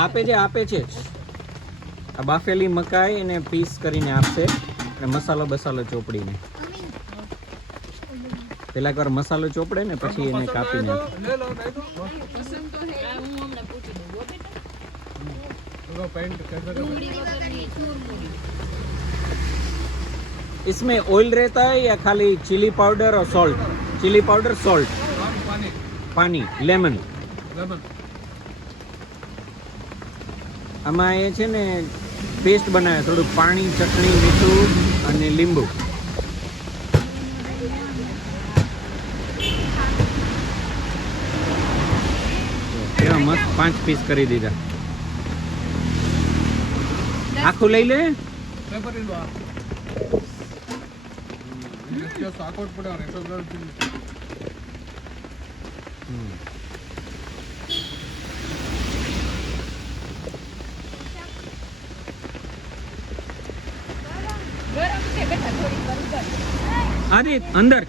આપે છે આ બાફેલી મકાઈ એને પીસ કરીને આપશે અને મસાલો બસાલો ચોપડીને પેલા એકવાર મસાલો ચોપડે ને પછી એને કાપીને इसमें ऑयल रहता है या खाली चिली पाउडर और सॉल्ट चिली पाउडर सॉल्ट पानी लेमन આમાં એ છે ને પેસ્ટ બનાવે થોડું પાણી ચટણી મીઠું અને લીંબુ એવા મસ્ત 5 પીસ કરી દીધા આખું લઈ લે આદિત અંદર